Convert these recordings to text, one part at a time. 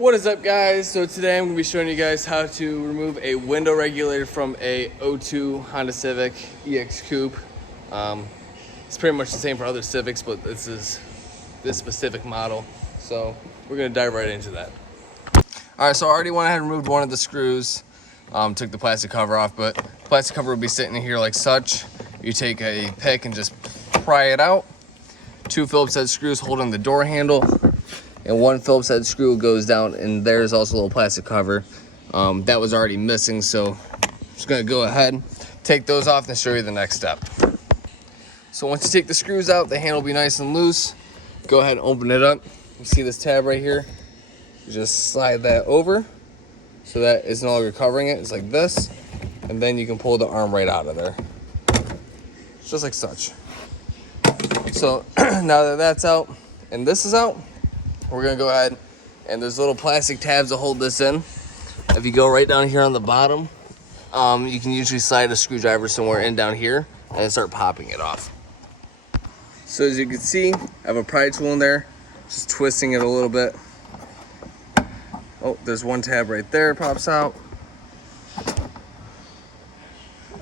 What is up, guys? So today I'm going to be showing you guys how to remove a window regulator from a '02 Honda Civic EX Coupe. It's pretty much the same for other Civics, but this is this specific model. So we're going to dive right into that. All right, so I already went ahead and removed one of the screws. Took the plastic cover off, but plastic cover will be sitting in here like such. You take a pick and just pry it out. 2 Phillips head screws holding the door handle, and 1 Phillips head screw goes down, and there's also a little plastic cover that was already missing. So I'm just gonna go ahead, take those off, and show you the next step. So once you take the screws out, the handle will be nice and loose. Go ahead and open it up. You see this tab right here? You just slide that over so that it's no longer covering it. It's like this, and then you can pull the arm right out of there, just like such. So now that that's out and this is out, we're gonna go ahead, and there's little plastic tabs to hold this in. If you go right down here on the bottom, you can usually slide a screwdriver somewhere in down here and then start popping it off. So as you can see, I have a pry tool in there, just twisting it a little bit. Oh, there's one tab right there, pops out.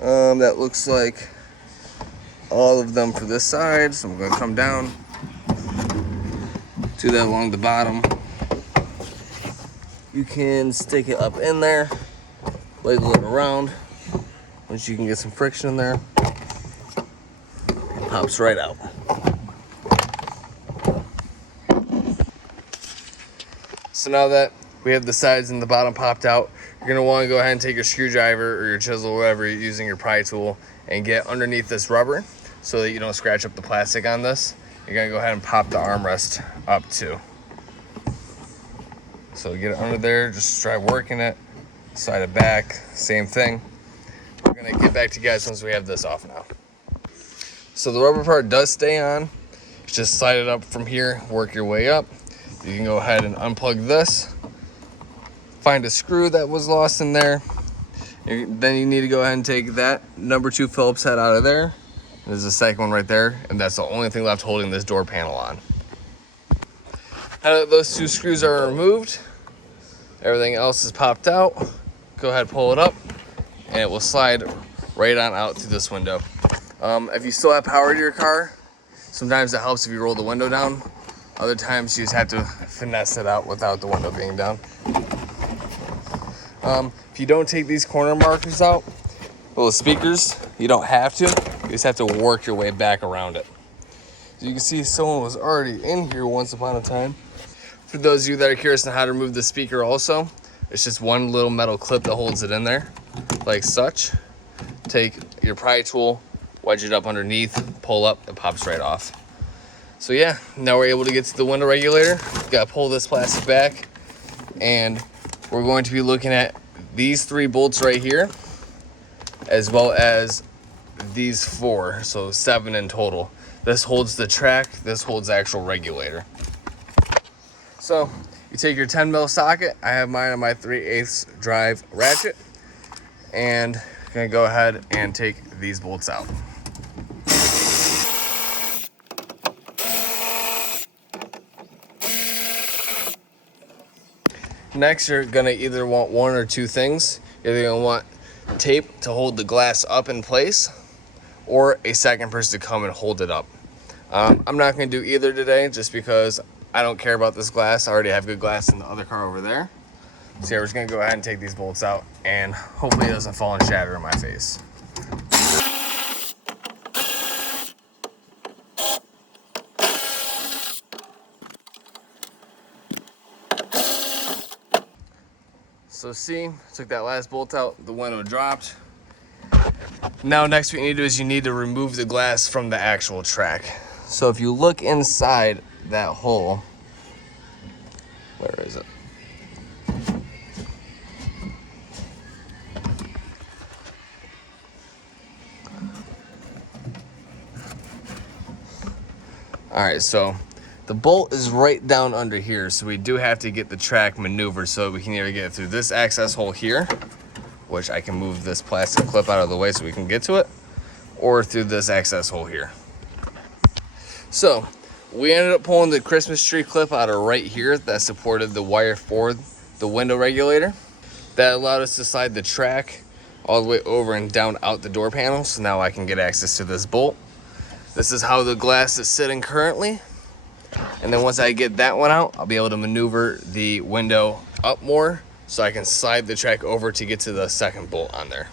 That looks like all of them for this side, so I'm going to come down, do that along the bottom. You can stick it up in there, wiggle it around. Once you can get some friction in there, it pops right out. So now that we have the sides and the bottom popped out, you're going to want to go ahead and take your screwdriver or your chisel, whatever you're using, your pry tool, and get underneath this rubber so that you don't scratch up the plastic on this. You're gonna go ahead and pop the armrest up too. So get it under there, just try working it, side it back, same thing. We're gonna get back to you guys once we have this off now. So the rubber part does stay on. Just slide it up from here, work your way up. You can go ahead and unplug this, find a screw that was lost in there. Then you need to go ahead and take that number 2 Phillips head out of there. There's a second one right there, and that's the only thing left holding this door panel on. Now that those 2 screws are removed, everything else is popped out. Go ahead, pull it up, and it will slide right on out through this window. If you still have power to your car, sometimes it helps if you roll the window down. Other times you just have to finesse it out without the window being down. If you don't take these corner markers out, little speakers, you don't have to. You just have to work your way back around it. So you can see someone was already in here once upon a time. For those of you that are curious on how to remove the speaker also, it's just one little metal clip that holds it in there, like such. Take your pry tool, wedge it up underneath, pull up, it pops right off. So yeah, now we're able to get to the window regulator. Gotta pull this plastic back, and we're going to be looking at these 3 bolts right here, as well as these 4, so 7 in total. This holds the track, this holds the actual regulator. So you take your 10 mil socket, I have mine on my 3/8 drive ratchet, and I'm gonna go ahead and take these bolts out. Next, you're gonna either want one or 2 things. You're either gonna want tape to hold the glass up in place, or a second person to come and hold it up. I'm not gonna do either today just because I don't care about this glass. I already have good glass in the other car over there. So yeah, we're just gonna go ahead and take these bolts out, and hopefully it doesn't fall and shatter in my face. So see, took that last bolt out, the window dropped. Now next what you need to do is you need to remove the glass from the actual track. So if you look inside that hole, where is it? All right, so the bolt is right down under here, so we do have to get the track maneuvered so we can either get it through this access hole here, which I can move this plastic clip out of the way so we can get to it, or through this access hole here. So We ended up pulling the Christmas tree clip out of right here that supported the wire for the window regulator. That allowed us to slide the track all the way over and down out the door panel, so now I can get access to this bolt. This is how the glass is sitting currently. And then once I get that one out, I'll be able to maneuver the window up more so I can slide the track over to get to the second bolt on there.